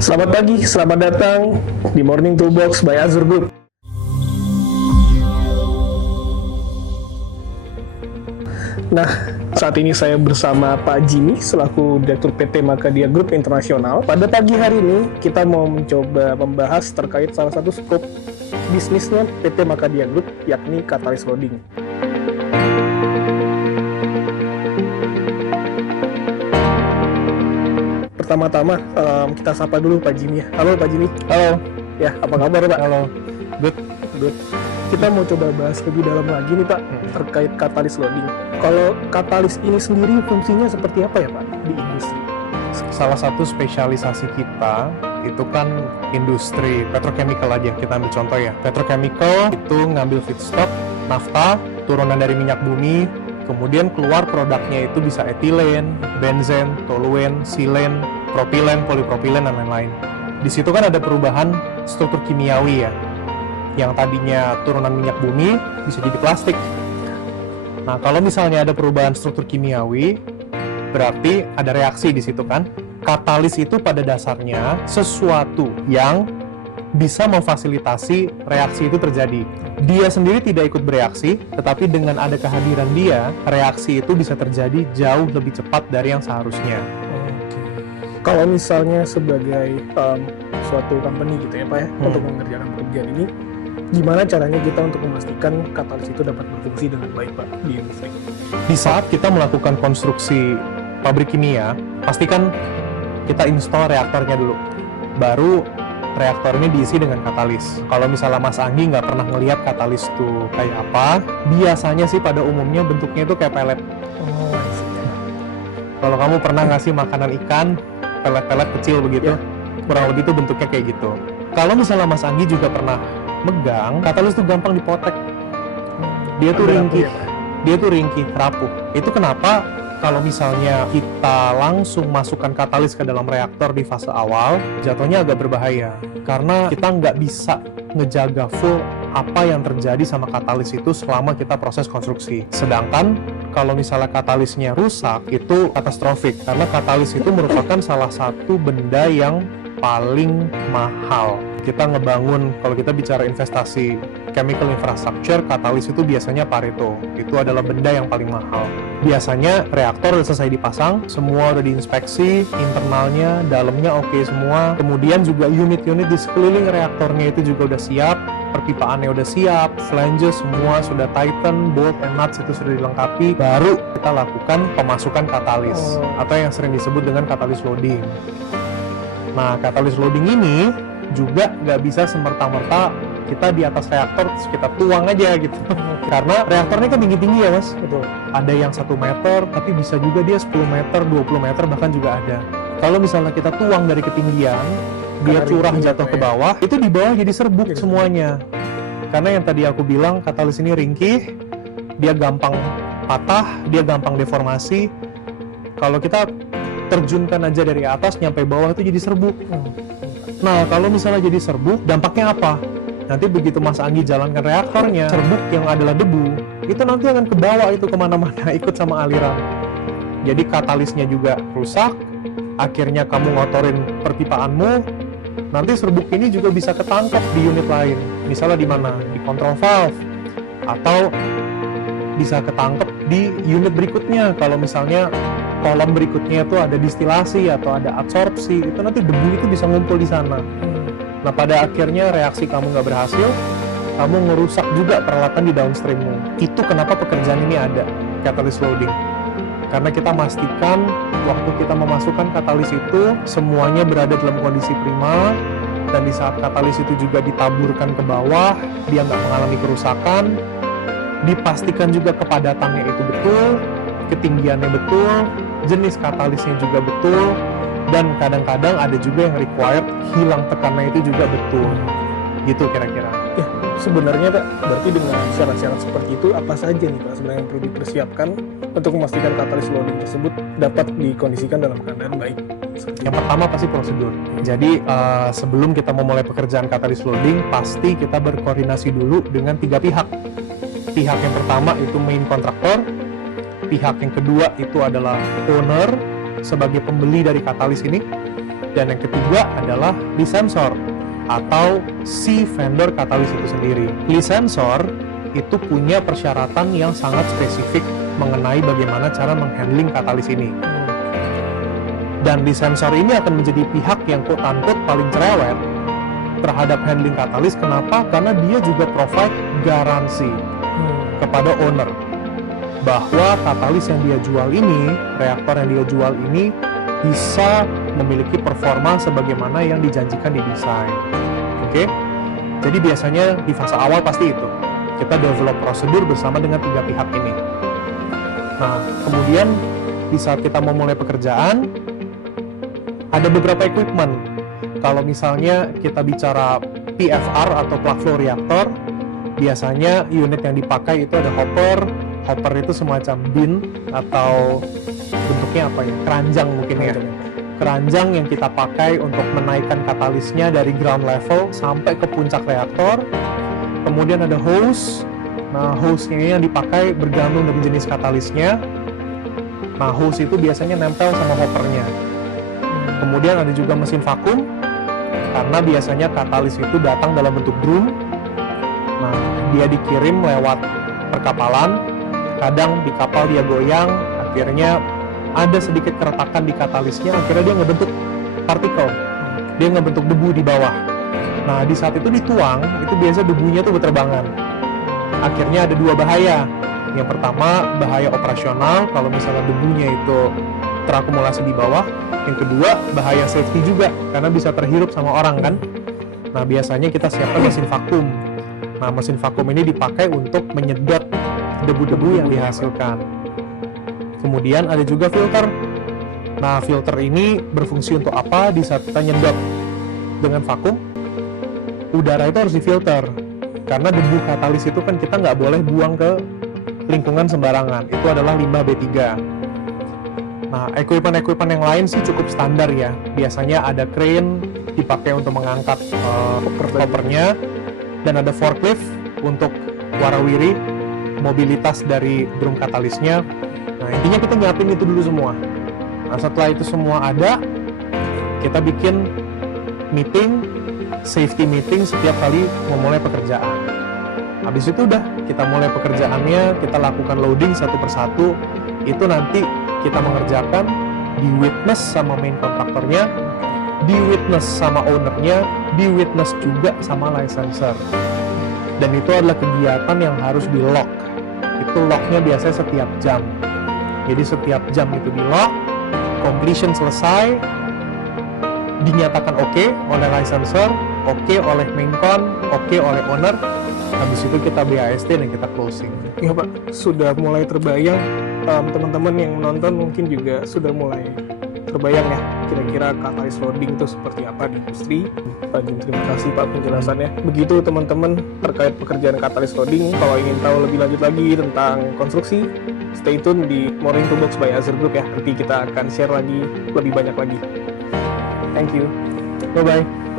Selamat pagi, selamat datang di Morning Toolbox by Azure Group. Nah, saat ini saya bersama Pak Jimmy selaku Direktur PT Makadia Group Internasional. Pada pagi hari ini kita mau mencoba membahas terkait salah satu skop bisnisnya PT Makadia Group, yakni Catalyst Loading. Pertama-tama kita sapa dulu Pak Jimmy. Halo Pak Jimmy. Halo. Ya, apa kabar Pak? Halo. Good. Kita mau coba bahas lebih dalam lagi nih Pak terkait Catalyst Loading. Kalau Catalyst ini sendiri fungsinya seperti apa ya Pak di industri? Salah satu spesialisasi kita itu kan industri petrochemical aja. Kita ambil contoh ya. Petrochemical itu ngambil feedstock, nafta, turunan dari minyak bumi, kemudian keluar produknya itu bisa etilen, benzen, toluen, silen, propilen, polipropilen, dan lain-lain. Di situ kan ada perubahan struktur kimiawi ya. Yang tadinya turunan minyak bumi bisa jadi plastik. Nah, kalau misalnya ada perubahan struktur kimiawi, berarti ada reaksi di situ kan. Katalis itu pada dasarnya sesuatu yang bisa memfasilitasi reaksi itu terjadi. Dia sendiri tidak ikut bereaksi, tetapi dengan ada kehadiran dia, reaksi itu bisa terjadi jauh lebih cepat dari yang seharusnya. Kalau misalnya sebagai suatu company gitu ya Pak ya, untuk mengerjakan pekerjaan ini, gimana caranya kita untuk memastikan katalis itu dapat berfungsi dengan baik Pak di industri? Di saat kita melakukan konstruksi pabrik kimia, pastikan kita install reaktornya dulu. Baru reaktor ini diisi dengan katalis. Kalau misalnya Mas Anggi nggak pernah ngelihat katalis itu kayak apa, biasanya sih pada umumnya bentuknya itu kayak pelet. Kalau kamu pernah ngasih makanan ikan, pelet-pelet kecil begitu, kurang lebih itu bentuknya kayak gitu. Kalau misalnya Mas Anggi juga pernah megang, katalis itu gampang dipotek. Dia tuh ringkih, rapuh. Itu kenapa kalau misalnya kita langsung masukkan katalis ke dalam reaktor di fase awal, jatuhnya agak berbahaya. Karena kita nggak bisa ngejaga full apa yang terjadi sama katalis itu selama kita proses konstruksi. Sedangkan kalau misalnya katalisnya rusak, itu katastrofik. Karena katalis itu merupakan salah satu benda yang paling mahal. Kita ngebangun, kalau kita bicara investasi chemical infrastructure, katalis itu biasanya Pareto. Itu adalah benda yang paling mahal. Biasanya reaktor udah selesai dipasang, semua udah diinspeksi, internalnya, dalamnya oke semua. Kemudian juga unit-unit di sekeliling reaktornya itu juga udah siap, perpipaannya udah siap, flanges semua sudah tighten, bolt and nuts itu sudah dilengkapi. Baru kita lakukan pemasukan katalis, atau yang sering disebut dengan catalyst loading. Nah, catalyst loading ini juga nggak bisa semerta-merta kita di atas reaktor terus kita tuang aja gitu. Karena reaktornya kan tinggi-tinggi ya Mas. Betul. Ada yang 1 meter, tapi bisa juga dia 10 meter, 20 meter bahkan juga ada. Kalau misalnya kita tuang dari ketinggian, dia curah jatuh ke bawah, itu di bawah jadi serbuk semuanya. Karena yang tadi aku bilang, katalis ini ringkih, dia gampang patah, dia gampang deformasi. Kalau kita terjunkan aja dari atas nyampe bawah itu jadi serbuk. Nah, kalau misalnya jadi serbuk, dampaknya apa? Nanti begitu Mas Anggi jalankan reaktornya, serbuk yang adalah debu, itu nanti akan ke bawah itu kemana-mana, ikut sama aliran. Jadi katalisnya juga rusak, akhirnya kamu ngotorin perpipaanmu, nanti serbuk ini juga bisa ketangkap di unit lain. Misalnya di mana? Di control valve. Atau bisa ketangkep di unit berikutnya. Kalau misalnya kolom berikutnya itu ada distilasi atau ada adsorpsi, itu nanti debu itu bisa ngumpul di sana. Nah, pada akhirnya reaksi kamu nggak berhasil, kamu ngerusak juga peralatan di downstreammu. Itu kenapa pekerjaan ini ada, catalyst loading. Karena kita pastikan waktu kita memasukkan katalis itu, semuanya berada dalam kondisi prima, dan di saat katalis itu juga ditaburkan ke bawah, dia nggak mengalami kerusakan, dipastikan juga kepadatannya itu betul, ketinggiannya betul, jenis katalisnya juga betul, dan kadang-kadang ada juga yang required hilang tekanannya itu juga betul. Gitu kira-kira. Ya, sebenarnya Pak, berarti dengan syarat-syarat seperti itu apa saja nih Pak sebenarnya yang perlu dipersiapkan untuk memastikan catalyst loading tersebut dapat dikondisikan dalam keadaan baik? Yang pertama pasti prosedur. Jadi sebelum kita memulai pekerjaan catalyst loading, pasti kita berkoordinasi dulu dengan 3 pihak. Pihak yang pertama itu main kontraktor, pihak yang kedua itu adalah owner sebagai pembeli dari katalis ini, Dan yang ketiga adalah licensor atau si vendor katalis itu sendiri. Licensor itu punya persyaratan yang sangat spesifik mengenai bagaimana cara menghandling katalis ini. Dan licensor ini akan menjadi pihak yang quote-unquote paling cerewet terhadap handling katalis. Kenapa? Karena dia juga provide garansi kepada owner bahwa katalis yang dia jual ini, reaktor yang dia jual ini bisa memiliki performa sebagaimana yang dijanjikan di desain. Oke? Jadi biasanya di fase awal pasti itu. Kita develop prosedur bersama dengan 3 pihak ini. Nah, kemudian di saat kita mau mulai pekerjaan, ada beberapa equipment. Kalau misalnya kita bicara PFR atau plug flow reactor, biasanya unit yang dipakai itu ada hopper. Hopper itu semacam bin atau bentuknya apa ya? Keranjang mungkin ya. Keranjang yang kita pakai untuk menaikkan katalisnya dari ground level sampai ke puncak reaktor. Kemudian ada hose. Nah, hose ini yang dipakai bergantung dari jenis katalisnya. Nah, hose itu biasanya nempel sama hoppernya. Kemudian ada juga mesin vakum, karena biasanya katalis itu datang dalam bentuk drum. Nah, dia dikirim lewat perkapalan. Kadang di kapal dia goyang, akhirnya ada sedikit keretakan di katalisnya, akhirnya dia ngebentuk partikel. Dia ngebentuk debu di bawah. Nah, di saat itu dituang, itu biasa debunya tuh berterbangan. Akhirnya ada 2 bahaya. Yang pertama, bahaya operasional kalau misalnya debunya itu terakumulasi di bawah. Yang kedua, bahaya safety juga, karena bisa terhirup sama orang kan. Nah, biasanya kita siapkan mesin vakum. Nah, mesin vakum ini dipakai untuk menyedot debu-debu yang dihasilkan. Kemudian ada juga filter. Nah, filter ini berfungsi untuk apa? Di saat kita nyedot dengan vakum, udara itu harus difilter. Karena debu katalis itu kan kita nggak boleh buang ke lingkungan sembarangan. Itu adalah limbah B3. Nah, equipment yang lain sih cukup standar ya. Biasanya ada crane dipakai untuk mengangkat hoppernya, dan ada forklift untuk warawiri mobilitas dari drum katalisnya. Nah, intinya kita nyiapin itu dulu semua. Nah, setelah itu semua ada, kita bikin meeting, safety meeting setiap kali memulai pekerjaan. Habis itu udah, kita mulai pekerjaannya, kita lakukan loading satu persatu. Itu nanti kita mengerjakan, di witness sama main kontraktornya, di witness sama ownernya, di witness juga sama licensor. Dan itu adalah kegiatan yang harus di lock. Itu locknya biasanya setiap jam. Jadi setiap jam itu di lock, completion selesai, dinyatakan oke oleh licensor, oke oleh main con, oke oleh owner. Habis itu kita BAST dan kita closing. Ya Pak, sudah mulai terbayang. Teman-teman yang menonton mungkin juga sudah mulai terbayang ya, kira-kira katalis loading itu seperti apa di industri. Pak Jim, terima kasih Pak penjelasannya. Begitu teman-teman terkait pekerjaan katalis loading. Kalau ingin tahu lebih lanjut lagi tentang konstruksi, stay tune di Morning Toolbox by Azer Group ya. Nanti kita akan share lagi lebih banyak lagi. Thank you. Bye-bye.